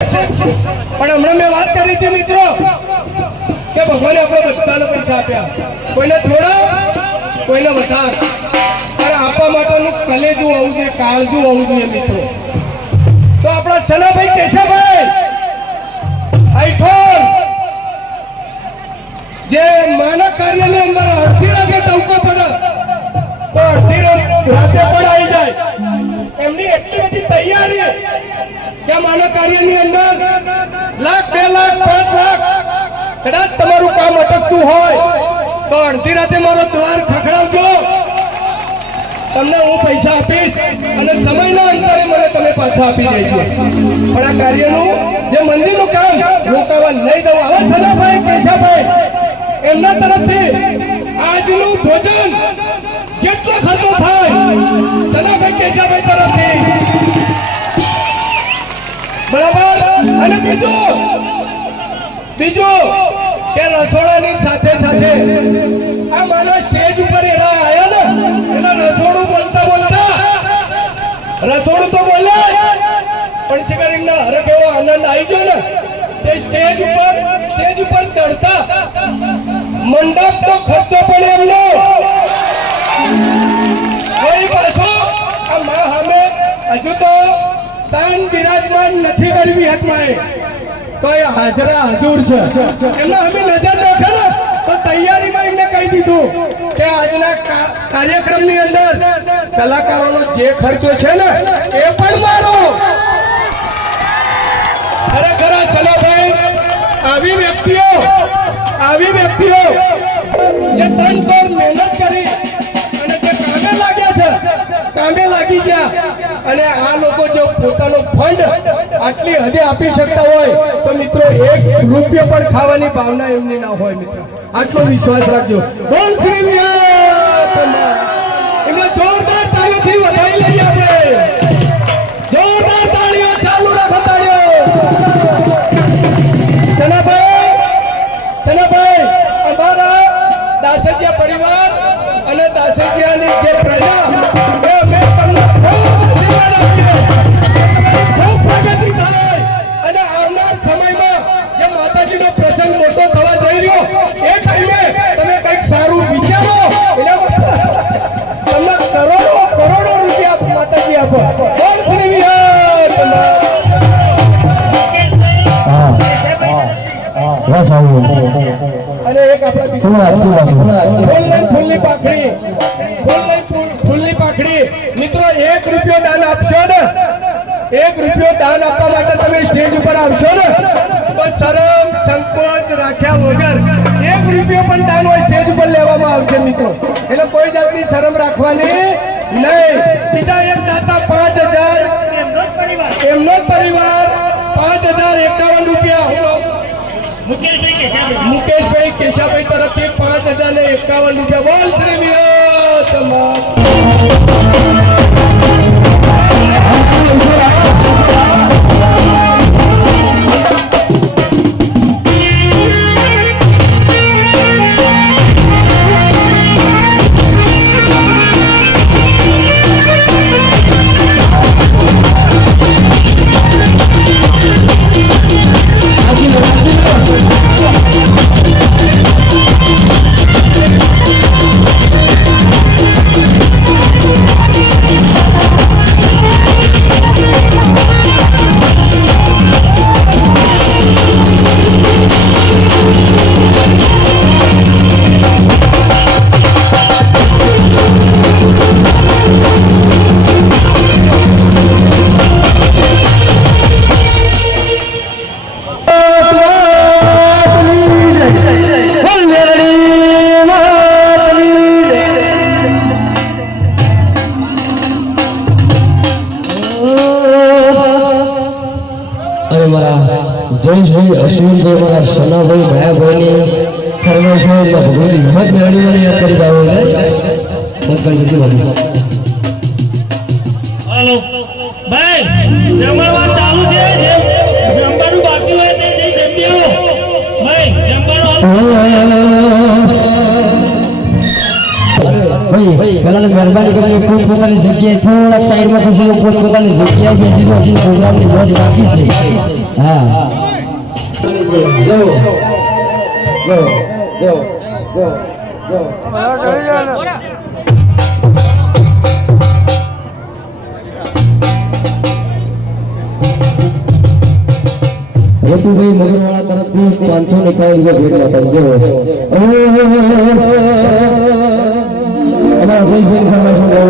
પણ હમણાં મેં વાત કરી હતી મિત્રો કે ભગવાને આપણે બધાને પૈસા આપ્યા. કોઈને થોડા, કોઈને વધારે. અને આપવા માટેનું કલેજું હોવું જોઈએ, કાળજું હોવું જોઈએ મિત્રો. તો આપણા સનાભાઈ કેશાભાઈ આઈઠોર જે માનક કાર્યની અંદર અડધી રાતે ટવકો પડે, તો અડધી રાતે પણ આવી જાય. એમની એટલી બધી તૈયારી. કે માનવ કાર્યની અંદર લાખ, બે લાખ, પાંચ લાખ. કદાચ તમારું કામ અટકતું હોય, તો અડધી રાતે મારો દ્વાર ખખડાવજો. તમને હું પૈસા આપીશ અને સમયના અંતરે મને તમે પાછા આપી દેજો. પણ આ કાર્યનું જે મંદિરનું કામ રોકાવા નહીં દઉં, આવા સનાભાઈ, કેશાભાઈ, એમના તરફથી આજનું ભોજન જેટલો ખર્ચો થાય, સનાભાઈ, કેશાભાઈ તરફથી અને બીજું બીજું કે રસોડાની સાથે સાથે આ માનો સ્ટેજ ઉપર એના આયા ને, એના રસોડું બોલતા બોલતા, રસોડું તો બોલે પણ શિકાર એમના હરક એવો આનંદ આવી ગયો ને, તે સ્ટેજ ઉપર સ્ટેજ ઉપર ચડતા મંડપ તો ખર્ચો પણ એમનો. સ્થાન બિરાજમાન નથી કરવી હાથમાં એ. હાજરા હજુર છે. એમને અમે નજર નાખે ને, તો તૈયારીમાં એમને કહી દીધું કે આજના કાર્યક્રમની અંદર કલાકારોનો જે ખર્ચો છે ને, એ પણ મારો. ખરેખર સલાભાઈ, આવી વ્યક્તિઓ આવી વ્યક્તિઓ જે ત્રણ તોડ મહેનત કરી અને જે કામે લાગ્યા છે, કામે લાગી ગયા અને આ જો પોતાનો ફંડ આટલી હદે આપી શકતા હોય, તો મિત્રો એક રૂપિયો પણ ખાવાની ભાવના એમની ના હોય, મિત્રો. આટલો વિશ્વાસ રાખજો. બોલ શ્રી બસ આવું અને એક આપણા ફૂલ લઈને ફૂલની પાખડી ફૂલ લઈને ફૂલ- ફૂલની પાખડી. મિત્રો એક રૂપિયો દાન આપશો ને? એક રૂપિયો દાન આપવા માટે તમે સ્ટેજ ઉપર આવશો ને? તો શરમ સંકોચ રાખ્યા વગર એક રૂપિયો પણ દાન હોય સ્ટેજ ઉપર લેવામાં આવશે મિત્રો. એટલે કોઈ જાતની શરમ રાખવાની નહીં. બીજા એક દાતા પાંચ હજાર એમનો જ પરિવાર પાંચ હજાર એકાવન રૂપિયા. મુકેશભાઈ કેશાભાઈ મારા સનાભાઈ માયાભાઈની ફરમાઈશો ભગવાનની હિંમત મેળવી મને યાદ કરી બોલું હાલો. ભાઈ, જમણવાર ચાલુ છે જમવાનું બાકી હોય તે જમી આવો. ભાઈ, જમવાનું ભાઈ મહેરબાની કરીને પોત પોતાની જગ્યાએ થોડાક સાઈડમાં થશે પોત પોતાની જગ્યાએ બેસી પ્રોગ્રામની મોજ બાકી છે. હા. જો જો જો જો જો હેતુભાઈ મગરવાળા તરફથી પાંચસો એકાવન જો ભેટ હતા જો અમારા સહીભાઈ ગાવું